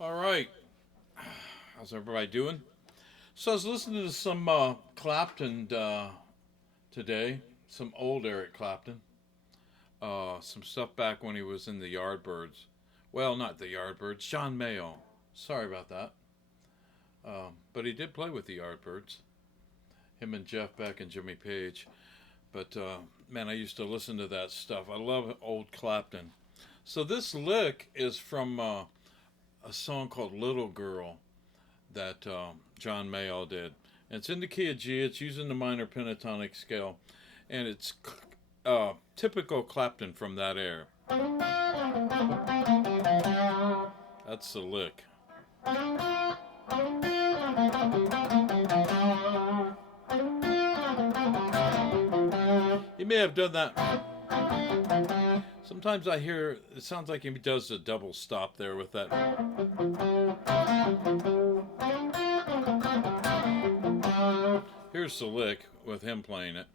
All right. How's everybody doing? So I was listening to some Clapton today, some old Eric Clapton, some stuff back when he was in the Yardbirds. Well, not the Yardbirds, John Mayall. Sorry about that. But he did play with the Yardbirds, him and Jeff Beck and Jimmy Page. But man, I used to listen to that stuff. I love old Clapton. So this lick is from a song called Little Girl that John Mayall did. And it's in the key of G. It's using the minor pentatonic scale, and it's typical Clapton from that era. That's the lick. He may have done that. Sometimes I hear it sounds like he does a double stop there with that. Here's the lick with him playing it.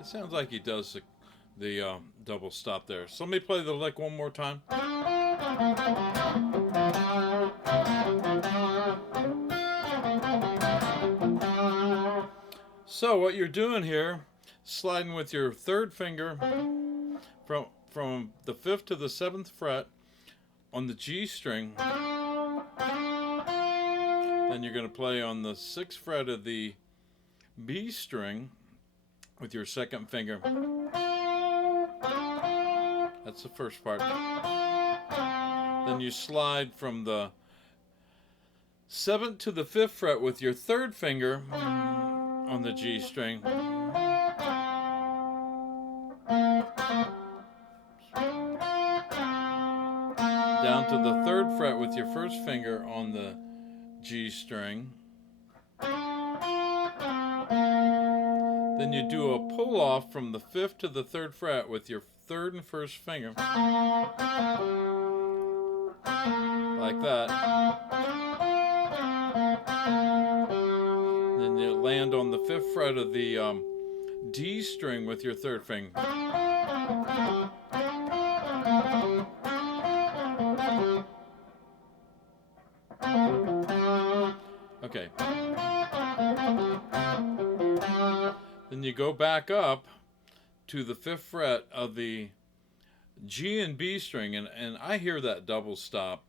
It sounds like he does the double stop there. So let me play the lick one more time. So what you're doing here, sliding with your third finger from the 5th to the 7th fret on the G string. Then you're going to play on the 6th fret of the B string with your second finger. That's the first part. Then you slide from the 7th to the 5th fret with your third finger on the G string. Down to the 3rd fret with your first finger on the G string. Then you do a pull off from the 5th to the 3rd fret with your 3rd and 1st finger. Like that. Then you land on the 5th fret of the D string with your 3rd finger. Okay. Then you go back up to the 5th fret of the G and B string, and I hear that double stop.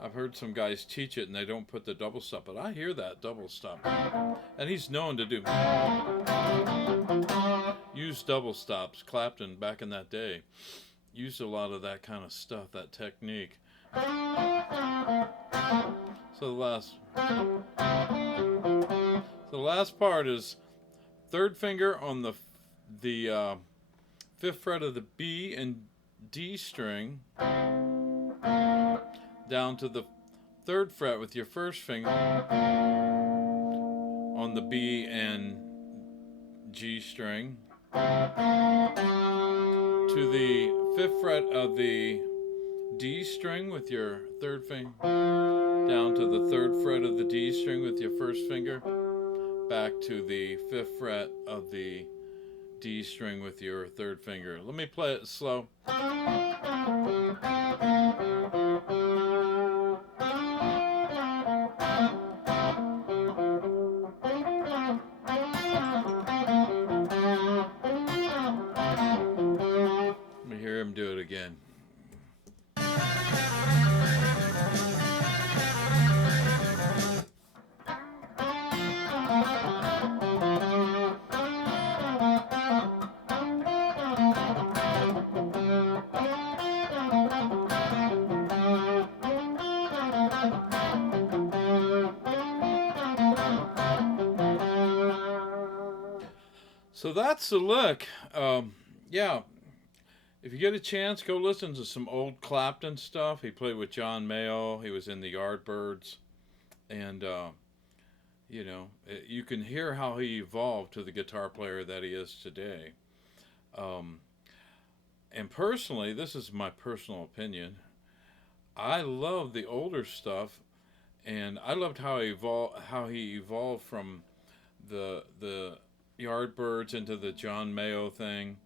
I've heard some guys teach it and they don't put the double stop, but I hear that double stop. And he's known to use double stops. Clapton, back in that day, used a lot of that kind of stuff, that technique. So the last part is 3rd finger on the 5th fret of the B and D string, down to the 3rd fret with your first finger on the B and G string, to the 5th fret of the D string with your 3rd finger, down to the 3rd fret of the D string with your first finger, back to the 5th fret of the D string with your 3rd finger. Let me play it slow. Let me hear him do it again. So that's the look. Yeah, if you get a chance, go listen to some old Clapton stuff. He played with John Mayall. He was in the Yardbirds. And, you can hear how he evolved to the guitar player that he is today. And personally, this is my personal opinion, I love the older stuff, and I loved how he evolved from the Yardbirds into the John Mayall thing.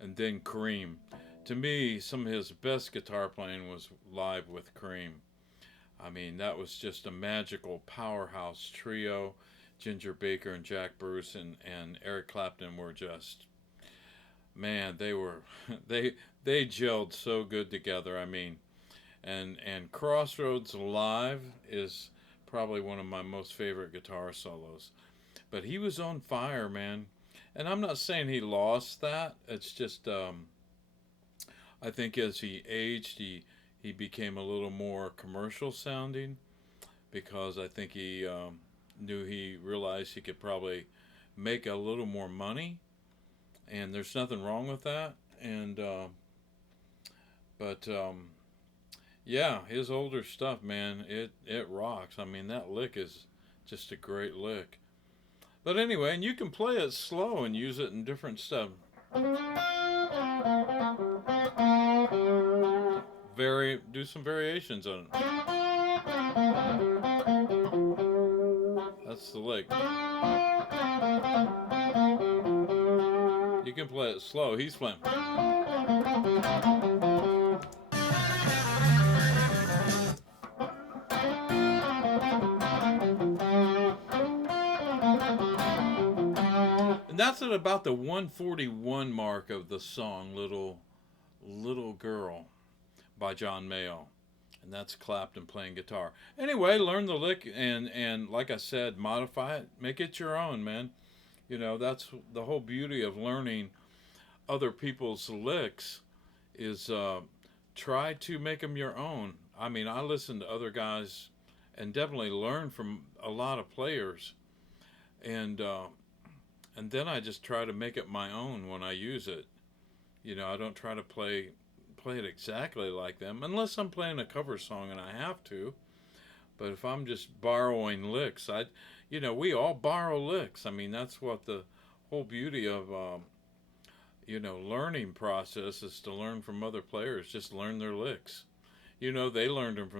and then Cream. To me, some of his best guitar playing was live with Cream. I mean, that was just a magical powerhouse trio. Ginger Baker and Jack Bruce and Eric Clapton were just, man, they were they gelled so good together. I mean, and Crossroads live is probably one of my most favorite guitar solos. But he was on fire, man. And I'm not saying he lost that. It's just I think as he aged, he became a little more commercial sounding because I think he realized he could probably make a little more money, and there's nothing wrong with that. And but yeah, his older stuff, man, it rocks. I mean, that lick is just a great lick. But anyway, and you can play it slow and use it in different stuff. Do some variations on it. That's the lick. You can play it slow. He's playing. And that's at about the 141 mark of the song Little Girl by John Mayall. And that's Clapton playing guitar. Anyway, learn the lick and like I said, modify it. Make it your own, man. You know, that's the whole beauty of learning other people's licks is try to make them your own. I mean, I listen to other guys and definitely learn from a lot of players. And then I just try to make it my own when I use it. You know, I don't try to play it exactly like them unless I'm playing a cover song and I have to. But if I'm just borrowing licks, we all borrow licks. I mean, that's what the whole beauty of learning process is, to learn from other players. Just learn their licks. They learned them from